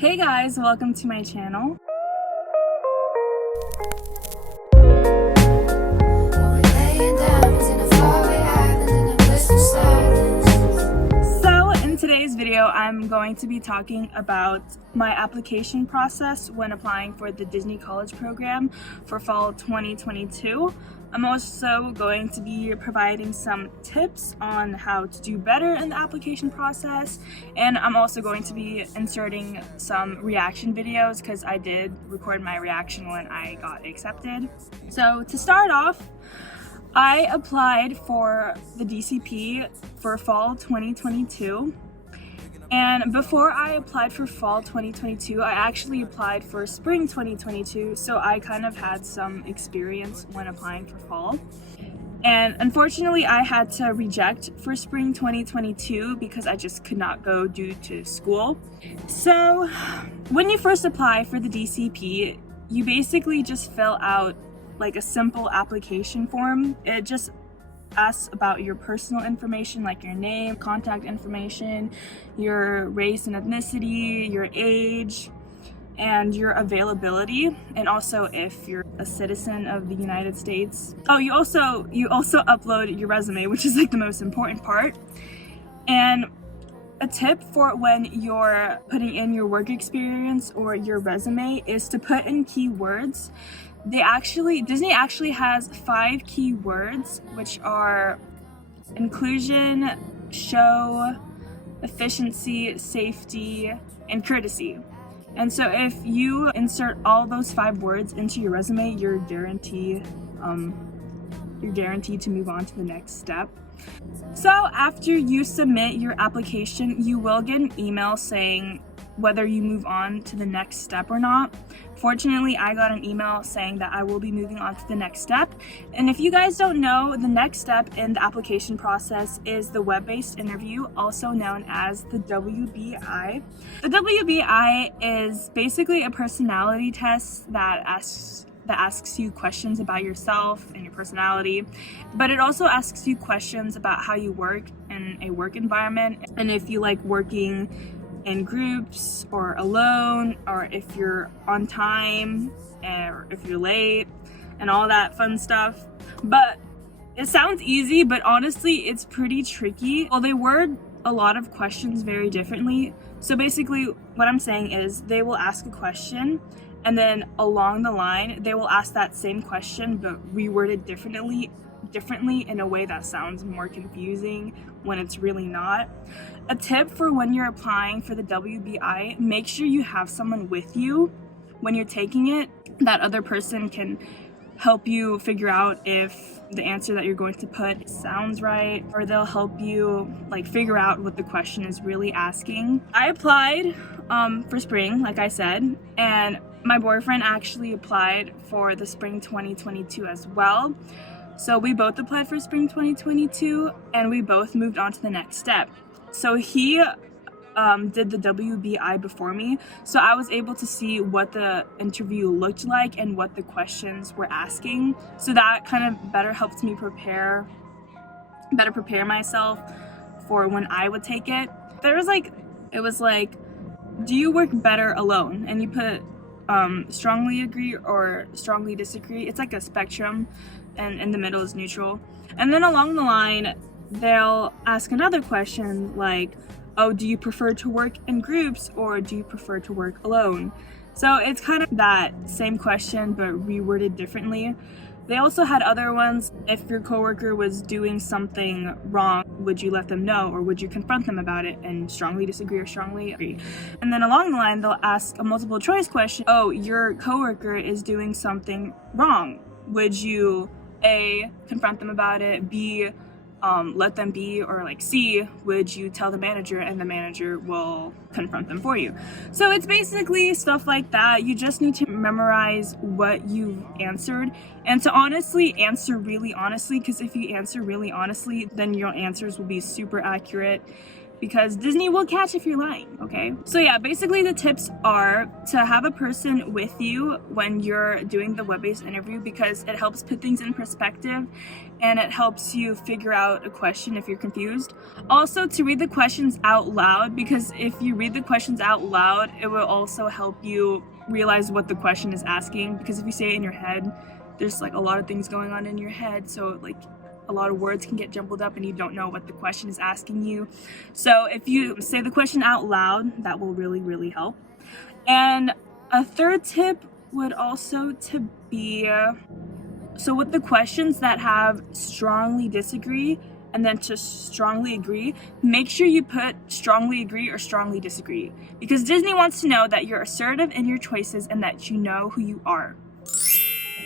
Hey guys, welcome to my channel. So in today's video, I'm going to be talking about my application process when applying for the Disney College program for fall 2022. I'm also going to be providing some tips on how to do better in the application process, and I'm also going to be inserting some reaction videos because I did record my reaction when I got accepted. So to start off, I applied for the DCP for fall 2022. And before I applied for fall 2022, I actually applied for spring 2022, so I kind of had some experience when applying for fall. And unfortunately, I had to reject for spring 2022 because I just could not go due to school. So when you first apply for the DCP, you basically just fill out like a simple application form. It just asks about your personal information like your name, contact information, your race and ethnicity, your age, and your availability, and also if you're a citizen of the United States. Oh, you also upload your resume, which is like the most important part. And a tip for when you're putting in your work experience or your resume is to put in keywords. Disney actually has 5 keywords, which are inclusion, show, efficiency, safety, and courtesy. And so if you insert all those 5 words into your resume, you're guaranteed to move on to the next step. So after you submit your application, you will get an email saying whether you move on to the next step or not. Fortunately, I got an email saying that I will be moving on to the next step. And if you guys don't know, the next step in the application process is the web-based interview, also known as the WBI. The WBI is basically a personality test that asks you questions about yourself and your personality, but it also asks you questions about how you work in a work environment and if you like working in groups or alone, or if you're on time or if you're late and all that fun stuff. But it sounds easy, but honestly it's pretty tricky. Well, they word a lot of questions very differently. So basically what I'm saying is they will ask a question and then along the line they will ask that same question but reworded differently in a way that sounds more confusing when it's really not. A tip for when you're applying for the WBI, make sure you have someone with you when you're taking it. That other person can help you figure out if the answer that you're going to put sounds right, or they'll help you like figure out what the question is really asking. I applied for spring, like I said, and my boyfriend actually applied for the spring 2022 as well. So we both applied for spring 2022 and we both moved on to the next step. So he did the WBI before me, so I was able to see what the interview looked like and what the questions were asking. So that kind of better helped me prepare myself for when I would take it. It was like, do you work better alone? And you put strongly agree or strongly disagree. It's like a spectrum, and in the middle is neutral. And then along the line, they'll ask another question like, oh, do you prefer to work in groups or do you prefer to work alone? So it's kind of that same question but reworded differently. They also had other ones. If your coworker was doing something wrong, would you let them know or would you confront them about it? And strongly disagree or strongly agree. And then along the line, they'll ask a multiple choice question. Oh, your coworker is doing something wrong. Would you A, confront them about it, B, let them be, or like C, would you tell the manager and the manager will confront them for you? So it's basically stuff like that. You just need to memorize what you've answered and to honestly answer really honestly, because if you answer really honestly, then your answers will be super accurate because Disney will catch if you're lying, okay? So yeah, basically the tips are to have a person with you when you're doing the web-based interview, because it helps put things in perspective and it helps you figure out a question if you're confused. Also, to read the questions out loud, because if you read the questions out loud, it will also help you realize what the question is asking, because if you say it in your head, there's like a lot of things going on in your head, so like a lot of words can get jumbled up and you don't know what the question is asking you. So if you say the question out loud, that will really, really help. And a third tip would also to be, so with the questions that have strongly disagree and then to strongly agree, make sure you put strongly agree or strongly disagree, because Disney wants to know that you're assertive in your choices and that you know who you are.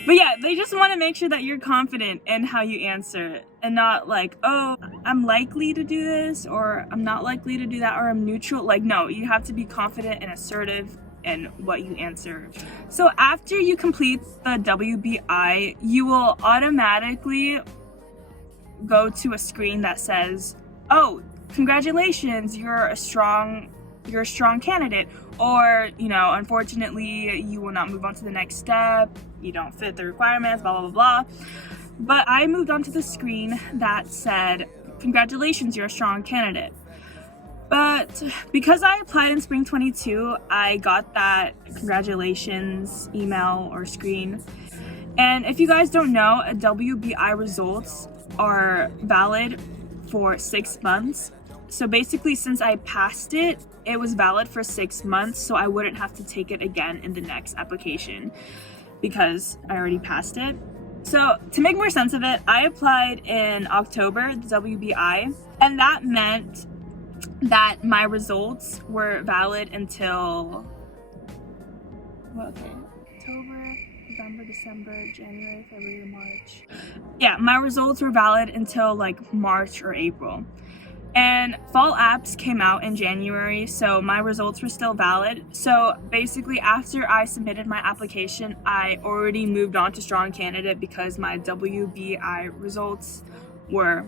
But yeah, they just want to make sure that you're confident in how you answer it and not like, oh, I'm likely to do this or I'm not likely to do that or I'm neutral. Like, no, you have to be confident and assertive in what you answer. So after you complete the WBI, you will automatically go to a screen that says, oh, congratulations, you're a strong candidate, or, you know, unfortunately you will not move on to the next step, you don't fit the requirements, blah blah blah blah. But I moved on to the screen that said, congratulations, you're a strong candidate. But because I applied in spring 22, I got that congratulations email or screen. And if you guys don't know, WBI results are valid for 6 months. So basically, since I passed it, it was valid for 6 months, so I wouldn't have to take it again in the next application because I already passed it. So to make more sense of it, I applied in October, the WBI, and that meant that my results were valid until, October, November, December, January, February, March. Yeah, my results were valid until like March or April. And fall apps came out in January, so my results were still valid. So basically, after I submitted my application, I already moved on to strong candidate because my WBI results were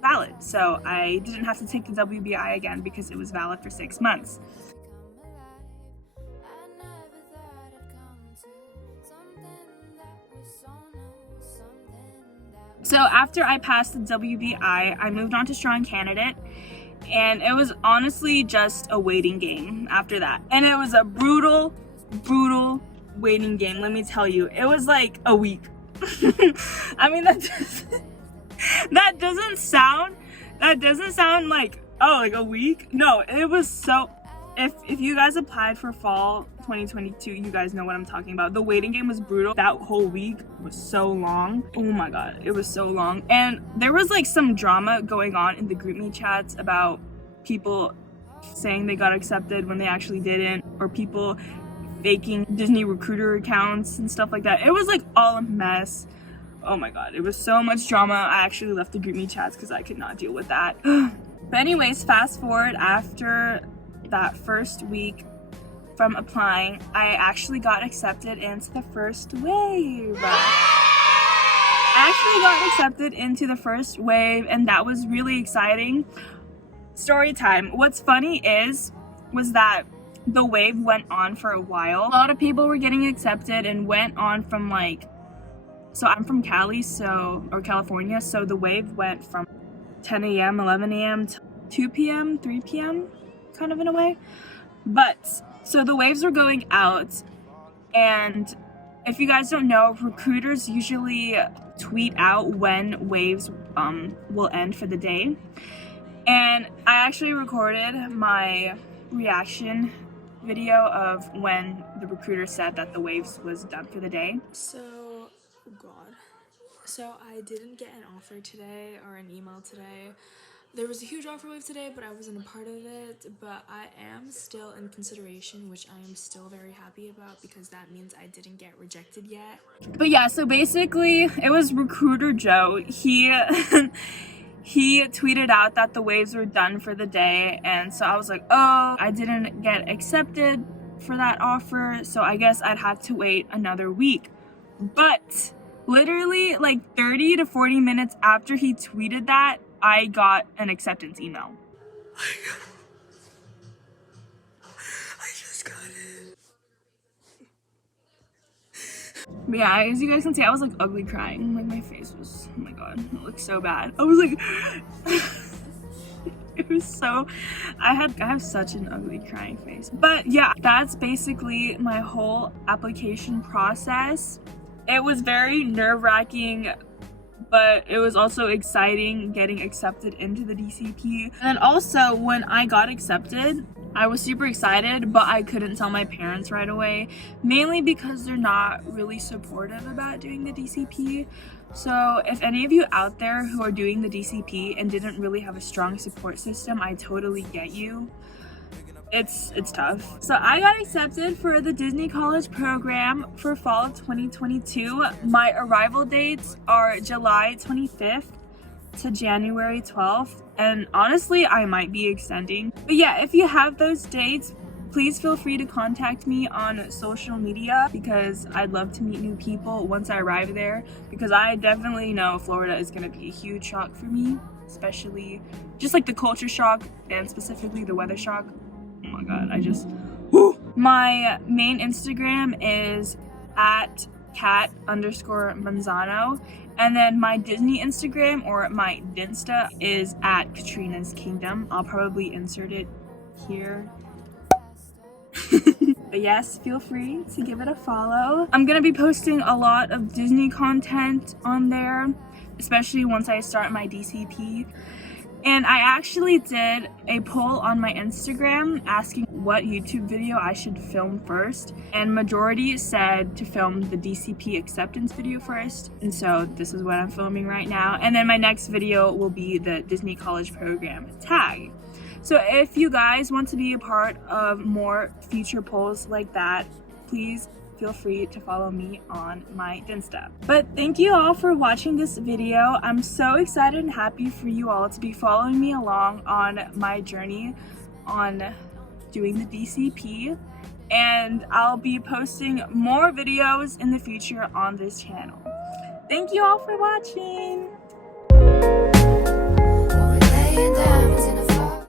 valid. So I didn't have to take the WBI again because it was valid for 6 months. So after I passed the WBI, I moved on to strong candidate, and it was honestly just a waiting game after that. And it was a brutal waiting game, let me tell you. It was like a week. I mean, that doesn't sound like, oh, like a week. No, it was so, if you guys applied for fall 2022, you guys know what I'm talking about. The waiting game was brutal. That whole week was so long. Oh my god, it was so long. And there was like some drama going on in the GroupMe chats about people saying they got accepted when they actually didn't, or people faking Disney recruiter accounts and stuff like that. It was like all a mess. Oh my god, it was so much drama. I actually left the GroupMe chats because I could not deal with that. But anyways, fast forward, after that first week from applying, I actually got accepted into the first wave. And that was really exciting. Story time. What's funny was that the wave went on for a while. A lot of people were getting accepted and went on from like, so I'm from Cali, or California, so the wave went from 10 a.m., 11 a.m. to 2 p.m., 3 p.m., kind of in a way. But so the waves were going out, and if you guys don't know, recruiters usually tweet out when waves will end for the day. And I actually recorded my reaction video of when the recruiter said that the waves was done for the day. So I didn't get an offer today or an email today. There was a huge offer wave today, but I wasn't a part of it. But I am still in consideration, which I am still very happy about because that means I didn't get rejected yet. But yeah, so basically it was Recruiter Joe. He tweeted out that the waves were done for the day, and so I was like, oh, I didn't get accepted for that offer, so I guess I'd have to wait another week. But literally like 30 to 40 minutes after he tweeted that, I got an acceptance email. I just got it. But yeah, as you guys can see, I was like ugly crying. Like my face was, oh my god, it looked so bad. I was like, it was so, I have such an ugly crying face. But yeah, that's basically my whole application process. It was very nerve-wracking, but it was also exciting getting accepted into the DCP. And then also when I got accepted, I was super excited, but I couldn't tell my parents right away, mainly because they're not really supportive about doing the DCP. So if any of you out there who are doing the DCP and didn't really have a strong support system, I totally get you. It's tough. So I got accepted for the Disney College program for fall of 2022. My arrival dates are July 25th to January 12th, and honestly I might be extending. But yeah, if you have those dates, please feel free to contact me on social media because I'd love to meet new people once I arrive there, because I definitely know Florida is going to be a huge shock for me, especially just like the culture shock and specifically the weather shock. Oh my god, I just woo! My main Instagram is at cat_Manzano, and then my Disney Instagram, or my Dinsta, is at Katrina's Kingdom. I'll probably insert it here. But yes, feel free to give it a follow. I'm gonna be posting a lot of Disney content on there, especially once I start my DCP. And I actually did a poll on my Instagram asking what YouTube video I should film first, and majority said to film the DCP acceptance video first, and so this is what I'm filming right now. And then my next video will be the Disney College program tag. So if you guys want to be a part of more future polls like that, please feel free to follow me on my Dinsta. But thank you all for watching this video. I'm so excited and happy for you all to be following me along on my journey on doing the DCP. And I'll be posting more videos in the future on this channel. Thank you all for watching.